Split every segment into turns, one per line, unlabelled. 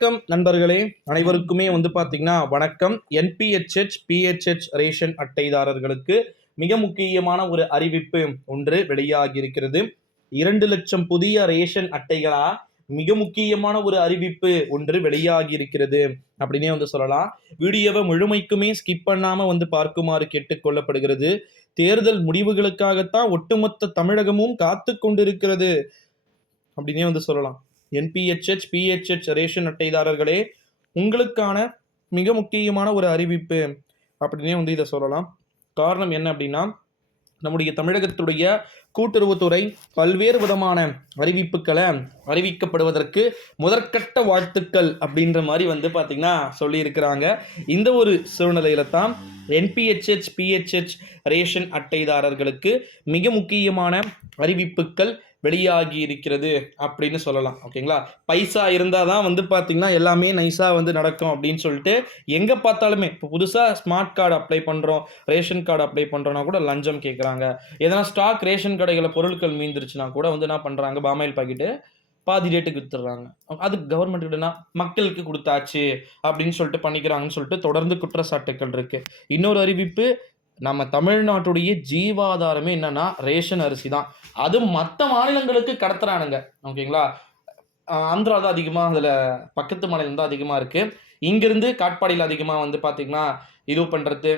வணக்கம் நண்பர்களே அனைவருக்குமே வந்து பார்த்தீங்கன்னா வணக்கம். என்பிஹெச்ஹெச் பிஹெச்ஹெச் ரேஷன் அட்டைதாரர்களுக்கு மிக முக்கியமான ஒரு அறிவிப்பு ஒன்று வெளியாகி இருக்கிறது இரண்டு லட்சம் புதிய ரேஷன் அட்டைகளா மிக முக்கியமான ஒரு அறிவிப்பு ஒன்று வெளியாகி இருக்கிறது அப்படின்னே வந்து சொல்லலாம். வீடியோவை முழுமைக்குமே ஸ்கிப் பண்ணாம வந்து பார்க்குமாறு கேட்டுக்கொள்ளப்படுகிறது. தேர்தல் முடிவுகளுக்காகத்தான் ஒட்டுமொத்த தமிழகமும் காத்து கொண்டிருக்கிறது அப்படின்னே வந்து சொல்லலாம். என்பிஹெச்ஹெச் பிஹெச்ஹெச் ரேஷன் அட்டைதாரர்களே உங்களுக்கான மிக முக்கியமான ஒரு அறிவிப்பு அப்படின்னே வந்து இதை சொல்லலாம். காரணம் என்ன அப்படின்னா நம்முடைய தமிழகத்துடைய கூட்டுறவுத்துறை பல்வேறு விதமான அறிவிப்புகளை அறிவிக்கப்படுவதற்கு முதற்கட்ட வாழ்த்துக்கள் அப்படின்ற மாதிரி வந்து பார்த்திங்கன்னா சொல்லியிருக்கிறாங்க. இந்த ஒரு சூழ்நிலையில தான் என்பிஹெச்ஹெச் பிஹெச்ஹெச் ரேஷன் அட்டைதாரர்களுக்கு மிக முக்கியமான அறிவிப்புகள் வெளியாகி இருக்கிறது அப்படின்னு சொல்லலாம் ஓகேங்களா? பைசா இருந்தால் தான் வந்து பார்த்திங்கன்னா எல்லாமே நைஸாக வந்து நடக்கும் அப்படின்னு சொல்லிட்டு எங்கே பார்த்தாலுமே இப்போ புதுசாக ஸ்மார்ட் கார்டு அப்ளை பண்ணுறோம் ரேஷன் கார்டு அப்ளை பண்ணுறோன்னா கூட லஞ்சம் கேட்குறாங்க எதனா ஸ்டாக் ரேஷன் கடைகளில் பொருட்கள் மீந்துருச்சுன்னா கூட வந்து என்ன பண்ணுறாங்க பாமாயில் பாக்கெட்டு பாதி ரேட்டுக்கு வித்துடுறாங்க. அது கவர்மெண்ட் கிட்டனா மக்களுக்கு கொடுத்தாச்சு அப்படின்னு சொல்லிட்டு பண்ணிக்கிறாங்கன்னு சொல்லிட்டு தொடர்ந்து குற்றச்சாட்டுகள் இருக்குது இன்னொரு அறிவிப்பு நம்ம தமிழ்நாட்டுடைய ஜீவாதாரமே என்னன்னா ரேஷன் அரிசி தான். அது மற்ற மாநிலங்களுக்கு கடத்துறானுங்க. ஓகேங்களா ஆந்திரா தான் அதிகமாக அதில் பக்கத்து மாநிலம் தான் அதிகமாக இருக்குது இங்கேருந்து காட்பாடியில் அதிகமாக வந்து பார்த்திங்கன்னா இது பண்ணுறது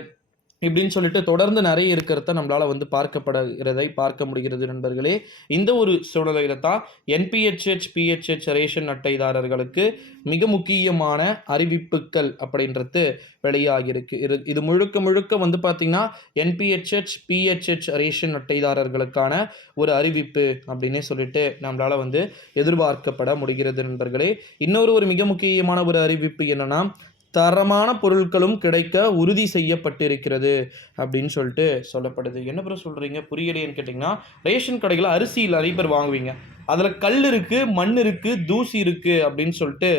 இப்படின்னு சொல்லிட்டு தொடர்ந்து நிறைய இருக்கிறத நம்மளால் வந்து பார்க்கப்படுகிறதை பார்க்க முடிகிறது நண்பர்களே. இந்த ஒரு சூழ்நிலையில தான் என்பிஹெச்ஹெச் பிஹெச்ஹெச் ரேஷன் அட்டைதாரர்களுக்கு மிக முக்கியமான அறிவிப்புகள் அப்படின்றது வெளியாகியிருக்கு. இது இது முழுக்க முழுக்க வந்து பார்த்திங்கன்னா என்பிஹெச்ஹெச் பிஹெச்ஹெச் ரேஷன் அட்டைதாரர்களுக்கான ஒரு அறிவிப்பு அப்படின்னே சொல்லிட்டு நம்மளால் வந்து எதிர்பார்க்கப்பட முடிகிறது நண்பர்களே. இன்னொரு ஒரு மிக முக்கியமான ஒரு அறிவிப்பு என்னன்னா தரமான பொருட்களும் கிடைக்க உறுதி செய்யப்பட்டிருக்கிறது அப்படின்னு சொல்லிட்டு சொல்லப்படுது. என்ன பிறகு சொல்கிறீங்க புரியலையேன்னு கேட்டிங்கன்னா ரேஷன் கடைகளில் அரிசி நிறைய பேர் வாங்குவீங்க. அதில் கல் இருக்குது மண் இருக்குது தூசி இருக்குது அப்படின்னு சொல்லிட்டு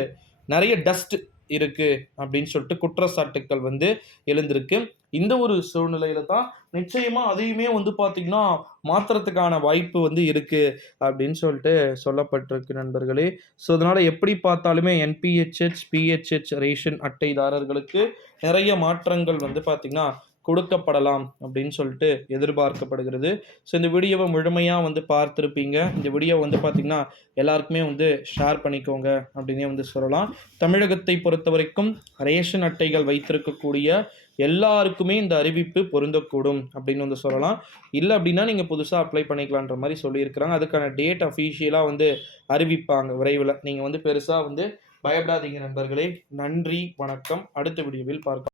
நிறைய டஸ்ட்டு இருக்குது அப்படின்னு சொல்லிட்டு குற்றச்சாட்டுக்கள் வந்து எழுந்திருக்கு. இந்த ஒரு சூழ்நிலையில தான் நிச்சயமாக அதையுமே வந்து பார்த்திங்கன்னா மாற்றுறதுக்கான வாய்ப்பு வந்து இருக்குது அப்படின்னு சொல்லிட்டு சொல்லப்பட்டிருக்கு நண்பர்களே. ஸோ அதனால் எப்படி பார்த்தாலுமே என்பிஹெச்ஹெச் பிஹெச்ஹெச் ரேஷன் அட்டைதாரர்களுக்கு நிறைய மாற்றங்கள் வந்து பார்த்திங்கன்னா கொடுக்கப்படலாம் அப்படின்னு சொல்லிட்டு எதிர்பார்க்கப்படுகிறது. ஸோ இந்த வீடியோவை முழுமையாக வந்து பார்த்துருப்பீங்க. இந்த வீடியோ வந்து பார்த்திங்கன்னா எல்லாருக்குமே வந்து ஷேர் பண்ணிக்கோங்க அப்படின்னே வந்து சொல்லலாம். தமிழகத்தை பொறுத்த வரைக்கும் ரேஷன் அட்டைகள் வைத்திருக்கக்கூடிய எல்லாருக்குமே இந்த அறிவிப்பு பொருந்தக்கூடும் அப்படின்னு வந்து சொல்லலாம். இல்லை அப்படின்னா நீங்கள் புதுசாக அப்ளை பண்ணிக்கலான்ற மாதிரி சொல்லியிருக்கிறாங்க. அதுக்கான டேட் அஃபீஷியலாக வந்து அறிவிப்பாங்க விரைவில். நீங்கள் வந்து பெருசாக வந்து பயப்படாதீங்க நண்பர்களே. நன்றி வணக்கம். அடுத்த வீடியோவில் பார்க்கலாம்.